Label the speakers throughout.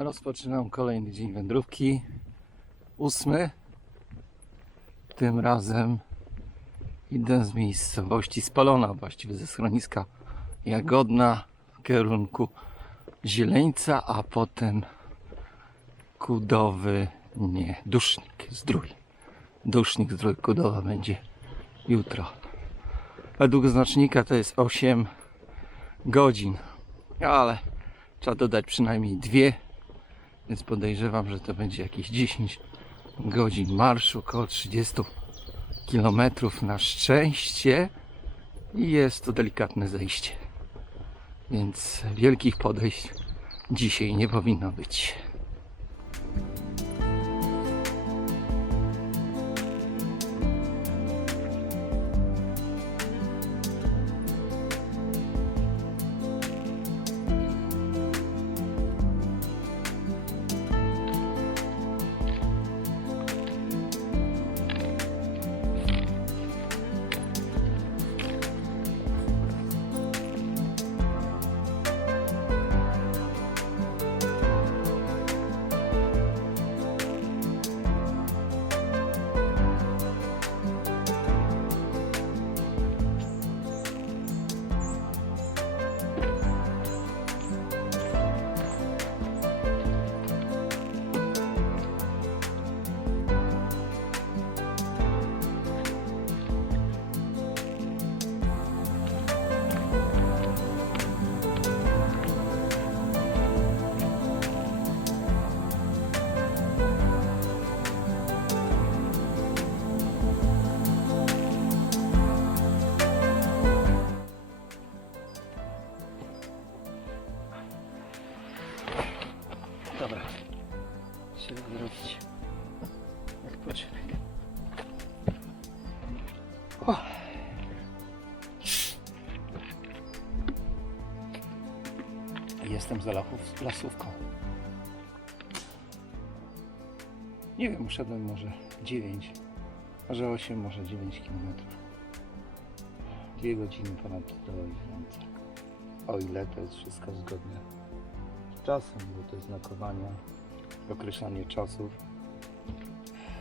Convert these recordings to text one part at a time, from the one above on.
Speaker 1: Rozpoczynam kolejny dzień wędrówki. Ósmy. Tym razem idę z miejscowości Spalona, właściwie ze schroniska Jagodna w kierunku Zieleńca, a potem Kudowy, nie, Dusznik Zdrój. Dusznik Zdrój Kudowa będzie jutro. Według znacznika to jest 8 godzin, ale trzeba dodać przynajmniej dwie, więc podejrzewam, że to będzie jakieś 10 godzin marszu, około 30 kilometrów na szczęście i jest to delikatne zejście. Więc wielkich podejść dzisiaj nie powinno być. Zrobić odpoczynek. O. Jestem za lachów, lasówką. Nie wiem, uszedłem może 9, może 8, może 9 km. Dwie godziny ponad do Iwlęca. O ile to jest wszystko zgodne z czasem, bo to jest znakowania, określanie czasów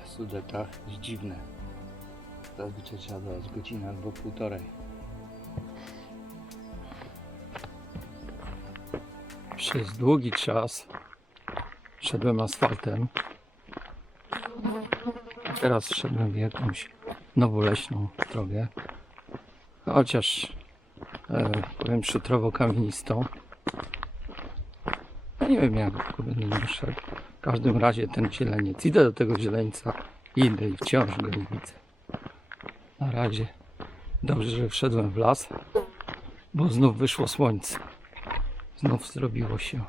Speaker 1: w Sudetach jest dziwne. Zazwyczaj trzeba dać godzinę albo półtorej. Przez długi czas szedłem asfaltem. Teraz szedłem w jakąś nowoleśną drogę. Chociaż e, powiem szutrowo-kamienistą. Nie wiem jak będę szedł. Każdym razie ten zieleniec. Idę do tego zieleńca. Idę i wciąż go nie widzę. Na razie dobrze, że wszedłem w las, bo znów wyszło słońce. Znów zrobiło się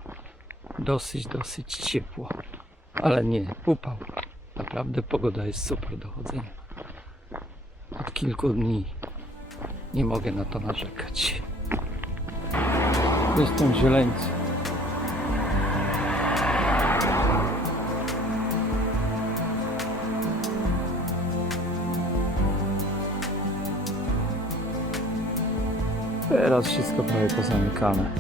Speaker 1: dosyć, dosyć ciepło. Ale nie, upał. Naprawdę pogoda jest super do chodzenia. Od kilku dni nie mogę na to narzekać. Jestem zieleńcy. Teraz wszystko prawie pozamykane.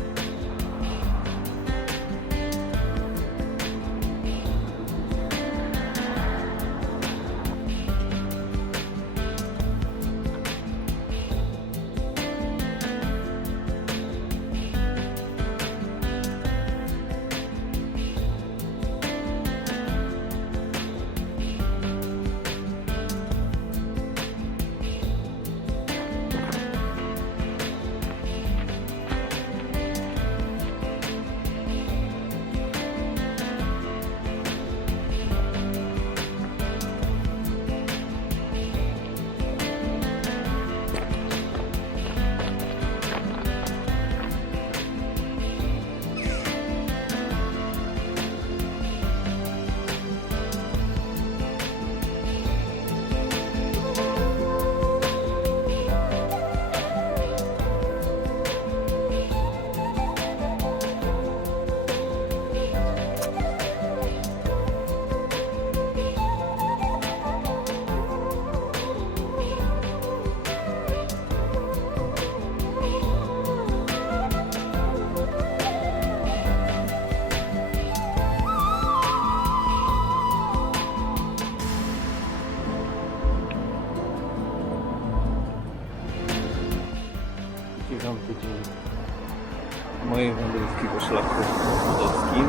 Speaker 1: Wędrówki po szlaku wodowskim.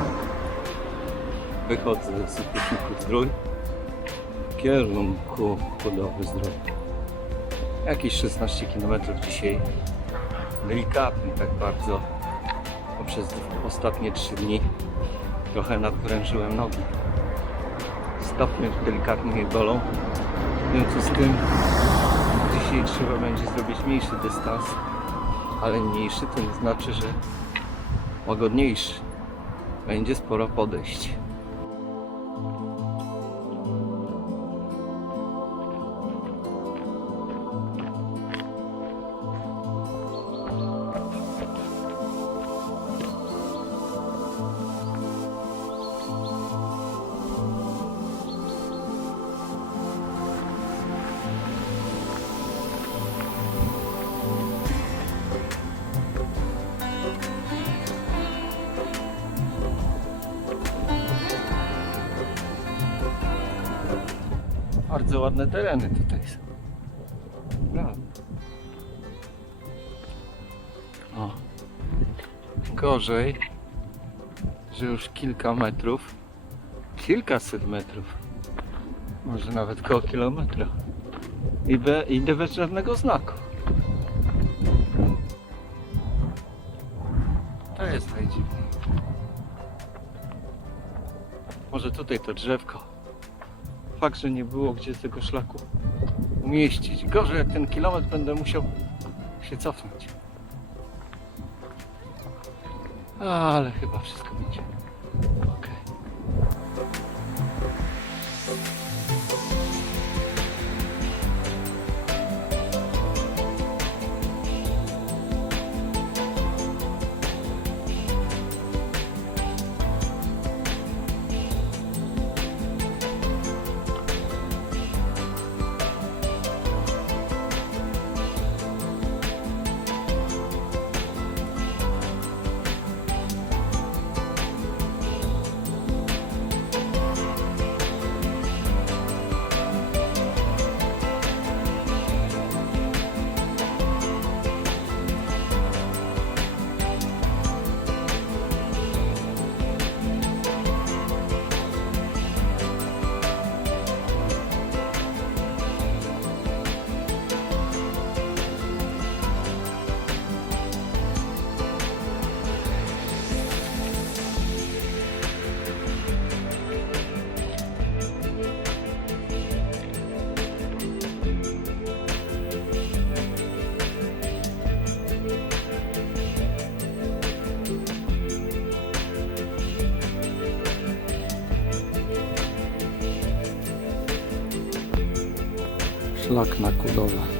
Speaker 1: Wychodzę z Kuśniku Zdrój w kierunku Kudowy Zdrój. Jakieś 16 km dzisiaj. Delikatnie tak bardzo, przez ostatnie 3 dni trochę nadwrężyłem nogi. Stopnie delikatnie mnie bolą. W związku z tym dzisiaj trzeba będzie zrobić mniejszy dystans, ale mniejszy to nie znaczy, że łagodniejszy. Będzie sporo podejść. Bardzo ładne tereny tutaj są. Naprawdę. O. Gorzej, że już kilka metrów, kilkaset metrów, może nawet koło kilometra. I be, idę bez żadnego znaku. To jest najdziwniej. Może tutaj to drzewko. Fakt, że nie było gdzie z tego szlaku umieścić. Gorzej jak ten kilometr będę musiał się cofnąć. Ale chyba wszystko będzie. Szlak na Kudowa.